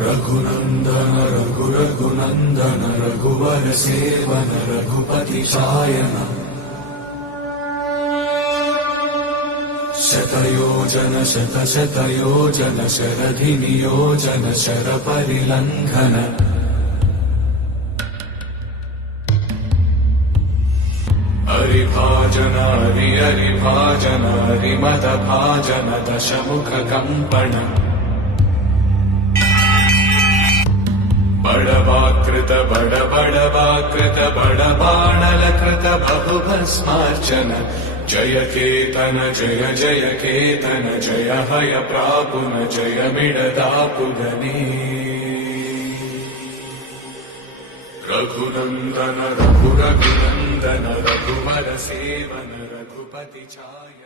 रघुनन्दन रघुरघुनन्दन रघुवर seven Raghupati चायन शतयोजन शतशतयोजन शरधिनियोजन शरपरिलङ्घन हरिभाजन हरिभाजन हरिमदभाजन दशमुख कम्पण बड़वाकृत बड़वाकृत बड़बाणलकृत बहुभस्मार्चन जय केतन जय जय केतन जय हय प्रापुन जय मिडदापुगने रघुनन्दन रघुरघुनन्दन रघुवर सेवन रघुपति चाय।